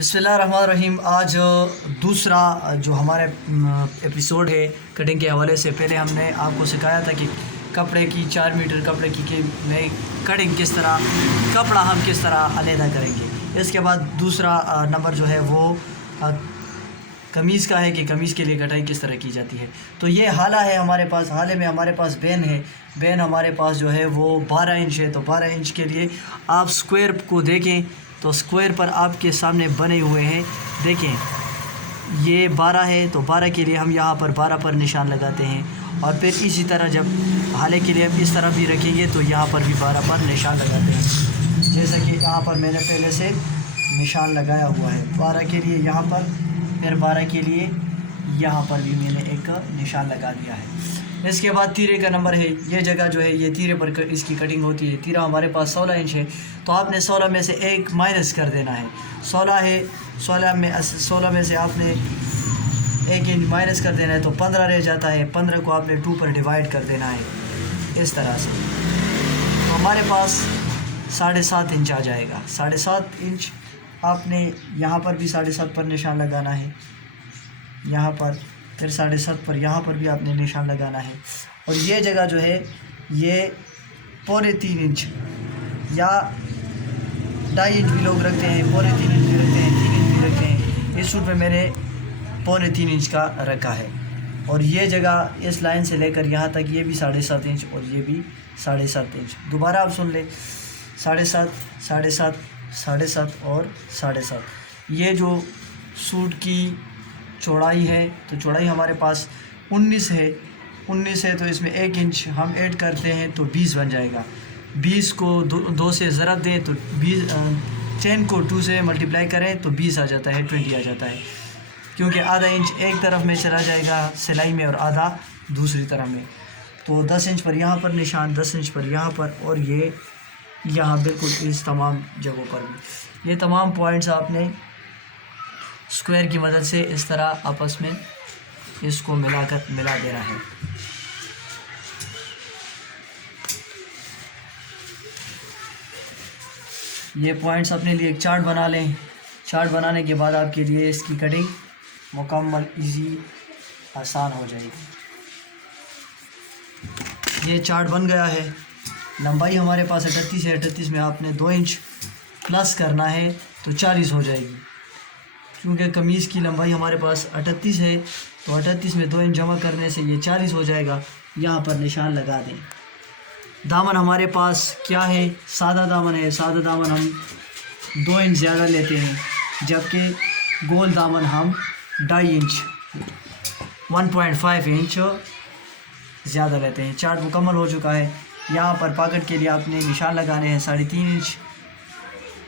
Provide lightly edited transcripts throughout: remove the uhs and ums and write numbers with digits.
बिस्मिल्लाहिर्रहमानिर्रहीम। आज दूसरा जो हमारे एपिसोड है कटिंग के हवाले से। पहले हमने आपको सिखाया था कि कपड़े की 4 मीटर कपड़े की में कटिंग किस तरह, कपड़ा हम किस तरह अलहदा करेंगे। इसके बाद दूसरा नंबर जो है वो कमीज़ का है कि कमीज़ के लिए कटाई किस तरह की जाती है। तो ये हाला है हमारे पास। हाले में हमारे पास बेन है। बेन हमारे पास जो है वो 12 इंच है। तो 12 इंच के लिए आप स्क्वायर को देखें तो स्क्वायर पर आपके सामने बने हुए हैं, देखें ये 12 है। तो 12 के लिए हम यहाँ पर 12 पर निशान लगाते हैं और फिर इसी तरह जब हाले के लिए हम इस तरह भी रखेंगे तो यहाँ पर भी 12 पर निशान लगाते हैं। जैसा कि यहाँ पर मैंने पहले से निशान लगाया हुआ है 12 के लिए यहाँ पर, फिर 12 के लिए यहाँ पर भी मैंने एक निशान लगा दिया है। इसके बाद तीरे का नंबर है। ये जगह जो है ये तीरे पर इसकी कटिंग होती है। तीरा हमारे पास 16 इंच है। तो आपने 16 में से एक माइनस कर देना है। 16 है, 16 में से आपने 1 इंच माइनस कर देना है तो 15 रह जाता है। 15 को आपने 2 पर डिवाइड कर देना है इस तरह से। तो हमारे पास 7.5 इंच आ जाएगा। 7.5 इंच आपने यहाँ पर भी 7.5 पर निशान लगाना है, यहाँ पर फिर 7.5 पर यहाँ पर भी आपने निशान लगाना है। और ये जगह जो है ये 3.25 इंच या 2.5 इंच भी लोग रखते हैं, 3.25 इंच भी रखते हैं, 3 इंच भी रखते हैं। इस सूट में मैंने 3.25 इंच का रखा है। और ये जगह इस लाइन से लेकर यहाँ तक ये भी 7.5 इंच और ये भी 7.5 इंच। दोबारा आप सुन लें, 7.5, 7.5, 7.5 और 7.5। ये जो सूट की चौड़ाई है तो चौड़ाई हमारे पास 19 है। 19 है तो इसमें 1 इंच हम ऐड करते हैं तो 20 बन जाएगा। 20 को 2 से ज़रब दें तो 20, 10 को 2 से मल्टीप्लाई करें तो 20 आ जाता है, 20 आ जाता है। क्योंकि आधा इंच एक तरफ में चला जाएगा सिलाई में और आधा दूसरी तरफ में। तो 10 इंच पर यहाँ पर निशान, 10 इंच पर यहाँ पर, और ये यहाँ बिल्कुल इस तमाम जगहों पर भी। ये तमाम पॉइंट्स आपने स्क्वायर की मदद से इस तरह आपस में इसको मिला देना है। ये पॉइंट्स अपने लिए एक चार्ट बना लें। चार्ट बनाने के बाद आपके लिए इसकी कटिंग मुकम्मल इजी आसान हो जाएगी। ये चार्ट बन गया है। लंबाई हमारे पास 38 है। 38 में आपने 2 इंच प्लस करना है तो 40 हो जाएगी। क्योंकि कमीज़ की लंबाई हमारे पास 38 है तो 38 में 2 इंच जमा करने से ये 40 हो जाएगा। यहाँ पर निशान लगा दें। दामन हमारे पास क्या है, सादा दामन है। सादा दामन हम 2 इंच ज़्यादा लेते हैं, जबकि गोल दामन हम 2.5 इंच 1.5 इंच ज़्यादा लेते हैं। चार्ट मुकम्मल हो चुका है। यहाँ पर पॉकेट के लिए आपने निशान लगाने हैं 3.5 इंच,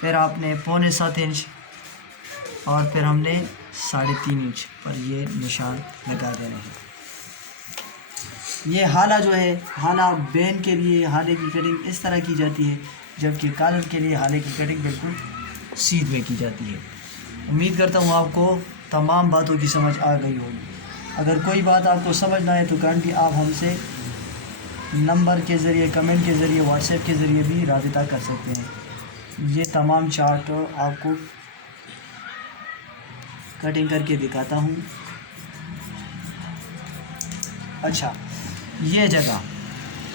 फिर आपने 6.25 इंच और फिर हमने 3.5 इंच पर ये निशान लगा देने हैं। ये हाला जो है, हाला बेन के लिए हाले की कटिंग इस तरह की जाती है, जबकि कॉलर के लिए हाले की कटिंग बिल्कुल सीध में की जाती है। उम्मीद करता हूँ आपको तमाम बातों की समझ आ गई होगी। अगर कोई बात आपको समझ ना आए तो काइंडली आप हमसे नंबर के ज़रिए, कमेंट के ज़रिए, व्हाट्सएप के ज़रिए भी राबिता कर सकते हैं। ये तमाम चार्ट आपको कटिंग करके दिखाता हूँ। अच्छा, ये जगह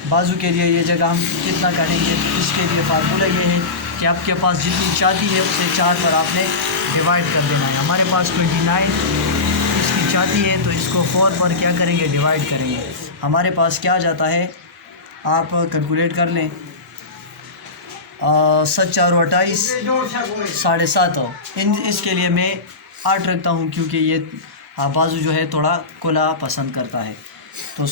बाजू के लिए ये जगह हम कितना काटेंगे, इसके लिए फार्मूला ये है कि आपके पास जितनी चाहती है उसे 4 पर आपने डिवाइड कर देना है। हमारे पास 29 इसकी चाहती है तो इसको 4 पर क्या करेंगे, डिवाइड करेंगे। हमारे पास क्या जाता है, आप कैलकुलेट कर लें। 7 4 28 7.5। इसके लिए मैं 8 रखता हूँ क्योंकि ये बाजू जो है थोड़ा खुला पसंद करता है। तो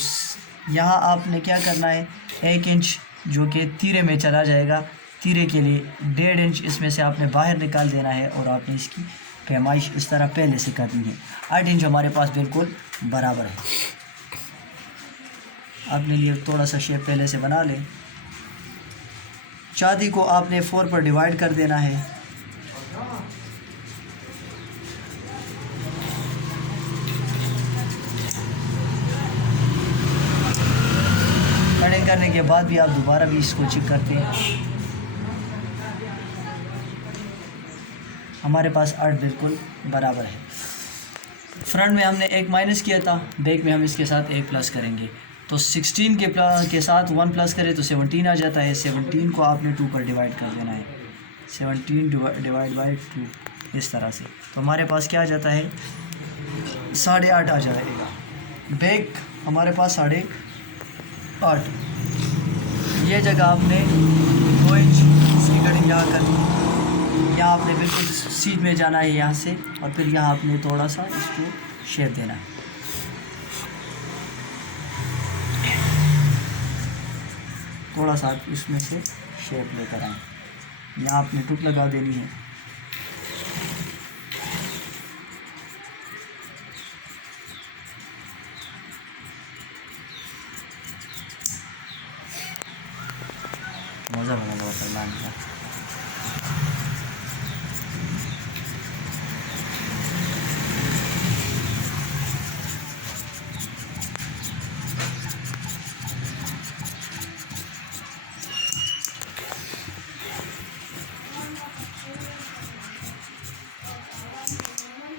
यहाँ आपने क्या करना है, 1 इंच जो कि तीरे में चला जाएगा, तीरे के लिए 1.5 इंच इसमें से आपने बाहर निकाल देना है और आपने इसकी पैमाइश इस तरह पहले से करनी है। 8 इंच हमारे पास बिल्कुल बराबर है। अपने लिए थोड़ा सा शेप पहले से बना लें। चादी को आपने 4 पर डिवाइड कर देना है। कटिंग करने के बाद भी आप दोबारा भी इसको चेक करते हैं। हमारे पास 8 बिल्कुल बराबर है। फ्रंट में हमने 1 माइनस किया था, बैक में हम इसके साथ 1 प्लस करेंगे। तो 16 के साथ 1 प्लस करें तो 17 आ जाता है। 17 को आपने 2 पर डिवाइड कर देना है, 17 डिवाइड बाई 2 इस तरह से। तो हमारे पास क्या आ जाता है, 8.5 आ जाएगा। बैक हमारे पास 8.5। ये जगह आपने 2 इंच इसकी कटिंग यहाँ करनी, यहाँ आपने बिल्कुल सीध में जाना है यहाँ से, और फिर यहाँ आपने थोड़ा सा इसको शेप देना है। थोड़ा सा इसमें से शेप लेकर आए, यहाँ आपने टुक लगा देनी है। मज़ा बना लो लाने का।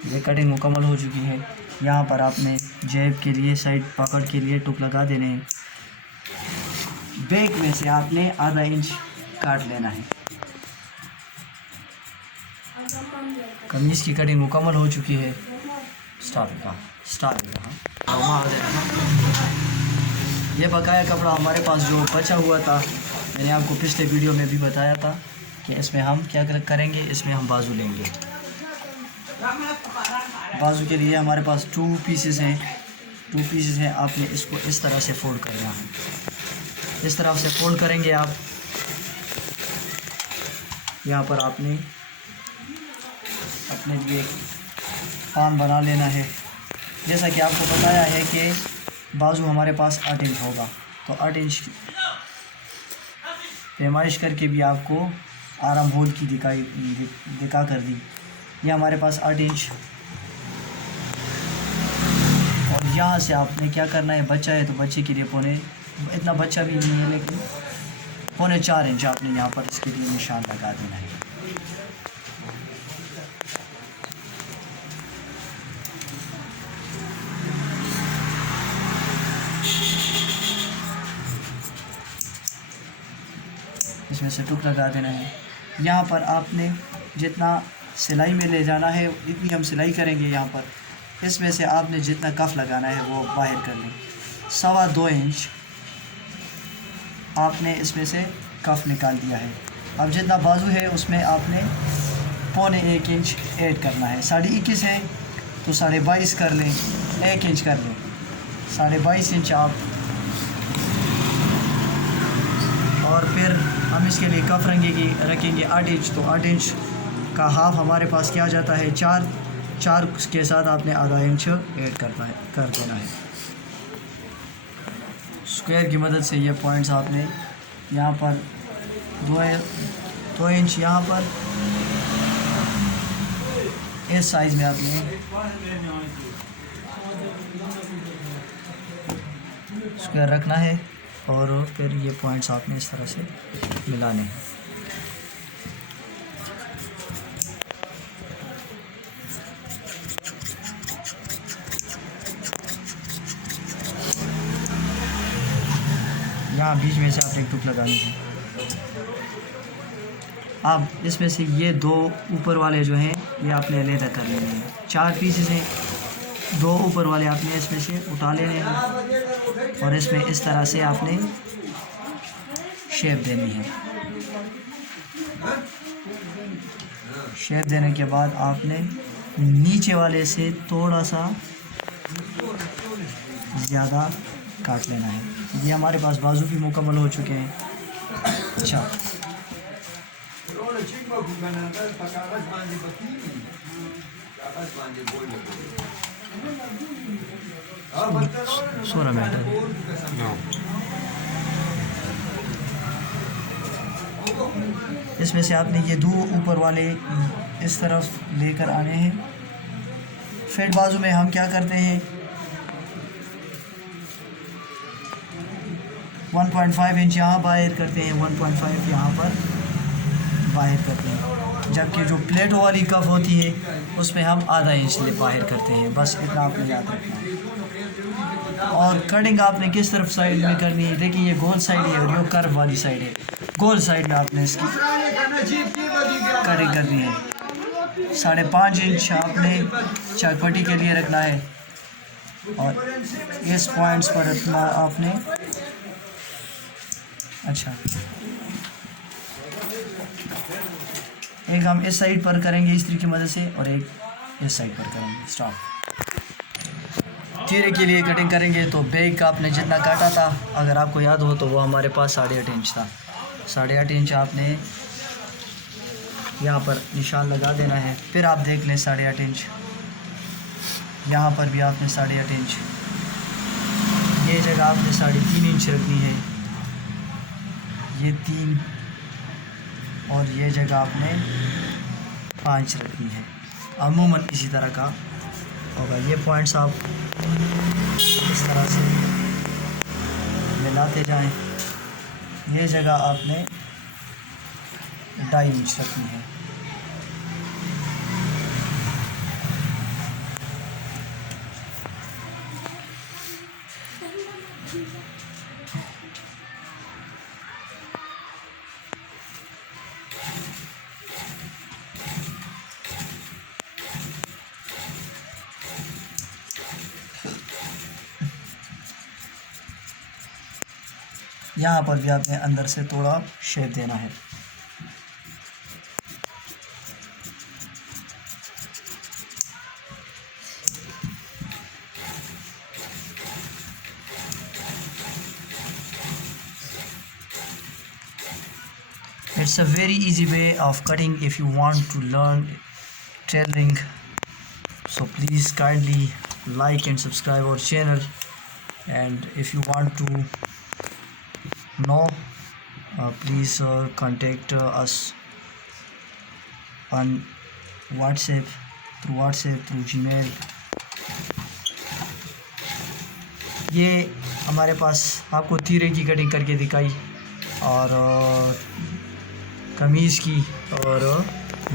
ये कटिंग मुकम्मल हो चुकी है। यहाँ पर आपने जेब के लिए, साइड पकड़ के लिए टुक लगा देने हैं। बैक में से आपने आधा इंच काट लेना है। कमीज़ की कटिंग मुकम्मल हो चुकी है। ये बकाया कपड़ा हमारे पास जो बचा हुआ था, मैंने आपको पिछले वीडियो में भी बताया था कि इसमें हम क्या करेंगे, इसमें हम बाजू लेंगे। बाजू के लिए हमारे पास 2 पीसेस हैं। आपने इसको इस तरह से फोल्ड करना है। इस तरह से फोल्ड करेंगे आप। यहाँ पर आपने अपने लिए पान बना लेना है। जैसा कि आपको बताया है कि बाजू हमारे पास 8 इंच होगा, तो 8 इंच पैमाइश करके भी आपको आराम होल की दिखा कर दी। ये हमारे पास 8 इंच, और यहाँ से आपने क्या करना है, बच्चा है तो बच्चे के लिए पौने, इतना बच्चा भी नहीं है लेकिन 4.25 इंच आपने यहाँ पर इसके लिए निशान लगा देना है। इसमें से टुक लगा देना है। यहाँ पर आपने जितना सिलाई में ले जाना है इतनी हम सिलाई करेंगे। यहाँ पर इसमें से आपने जितना कफ लगाना है वो बाहर कर लें। 2.25 इंच आपने इसमें से कफ निकाल दिया है। अब जितना बाजू है उसमें आपने 1.25 इंच ऐड करना है। 21.5 है तो 22.5 कर लें, 1 इंच कर लें, 22.5 इंच आप। और फिर हम इसके लिए कफ रखेंगे 8 इंच, तो 8 इंच का हाफ हमारे पास क्या जाता है, 4 के साथ आपने आधा इंच ऐड कर देना है। स्क्वायर की मदद से ये पॉइंट्स आपने यहाँ पर 2 इंच यहाँ पर इस साइज़ में आपने स्क्वायर रखना है, और फिर ये पॉइंट्स आपने इस तरह से मिलाने हैं। यहाँ बीच में से आप एक टुक लगानी है। अब इसमें से ये 2 ऊपर वाले जो हैं ये आपने अलग कर लेने हैं। 4 पीसेस हैं, 2 ऊपर वाले आपने इसमें से उठा लेने हैं, और इसमें इस तरह से आपने शेप देनी है। शेप देने के बाद आपने नीचे वाले से थोड़ा सा ज़्यादा काट लेना है। ये हमारे पास बाजू भी मुकम्मल हो चुके हैं। अच्छा, सोना मैटर इसमें से आपने ये 2 ऊपर वाले इस तरफ लेकर आने हैं। फिर बाजू में हम क्या करते हैं, 1.5 इंच यहाँ बाहर करते हैं, 1.5 यहाँ पर बाहर करते हैं। जबकि जो प्लेटों वाली कप होती है उसमें हम आधा इंच बाहर करते हैं। बस इतना आपने याद रखना है। और कटिंग आपने किस तरफ साइड में करनी है, देखिए ये गोल साइड है और ये कर्व वाली साइड है। गोल साइड में आपने इसकी कटिंग करनी है। 5.5 इंच आपने चौपट्टी के लिए रखना है और इस पॉइंट्स पर रखना आपने। अच्छा, एक हम इस साइड पर करेंगे इस्त्री की मदद से और एक इस साइड पर करेंगे। स्टॉप। तीरे के लिए कटिंग करेंगे तो बैग का आपने जितना काटा था, अगर आपको याद हो तो वो हमारे पास 8.5 इंच था। 8.5 इंच आपने यहाँ पर निशान लगा देना है। फिर आप देख लें 8.5 इंच, यहाँ पर भी आपने 8.5 इंच, ये जगह आपने 3.5 इंच रखनी है, ये 3 और ये जगह आपने 5 रखनी है। अमूमन इसी तरह का होगा। ये पॉइंट्स आप इस तरह से मिलाते जाएं। ये जगह आपने 2.5 इंच रखनी है। यहाँ पर भी आपने अंदर से थोड़ा शेप देना है। It's a very easy way of cutting if you want to learn tailoring. So please kindly like and subscribe our channel, and if you want to know, please contact us on WhatsApp, through Gmail. ये हमारे पास आपको तीरे की cutting करके दिखाई और कमीज़ की और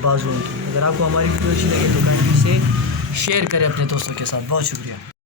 बाजुओं की। अगर आपको हमारी वीडियो अच्छी लगे तो काइंडली से शेयर करें अपने दोस्तों के साथ। बहुत शुक्रिया।